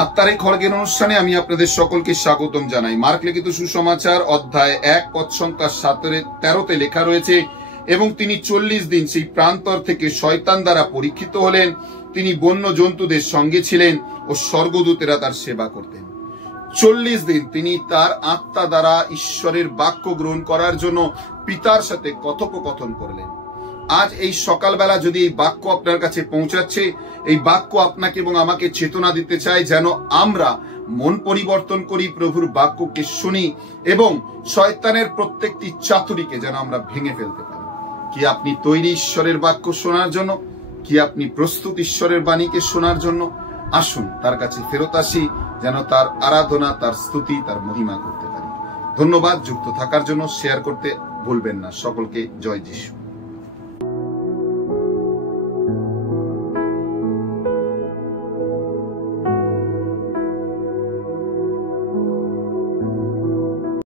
আত্মার এই খড়গের অনুষ্ঠানে আমি আপনাদের সকলকে স্বাগতম জানাই। মার্ক লিখিত সুসমাচার অধ্যায় 1 পদ সংখ্যা 13-তে লেখা রয়েছে, এবং তিনি 40 দিন সেই প্রান্তর থেকে শয়তান দ্বারা পরীক্ষিত হলেন। তিনি বন্য জন্তুদের সঙ্গে ছিলেন ও স্বর্গদূতেরা তার সেবা করতেন। 40 দিন তিনি তার আত্মা দ্বারা ঈশ্বরের বাক্য গ্রহণ করার জন্য পিতার সাথে কথোপকথন করলেন। আজ এই সকালবেলা যদি এই বাক্য আপনার কাছে পৌঁছাচ্ছে, এই বাক্য আপনাকে এবং আমাকে চেতনা দিতে চায় যেন আমরা মন পরিবর্তন করি, প্রভুর বাক্যকে শুনি এবং শয়তানের প্রত্যেকটি চাতুরিকে যেন আমরা ভেঙে ফেলতে পারি। কি আপনি তৈরি ঈশ্বরের বাক্য শোনার জন্য? কি আপনি প্রস্তুত ঈশ্বরের বাণীকে শোনার জন্য? আসুন তার কাছে ফেরত আসি, যেন তার আরাধনা, তার স্তুতি, তার মহিমা করতে পারি। ধন্যবাদ। যুক্ত থাকার জন্য শেয়ার করতে ভুলবেন না। সকলকে জয় যিশু।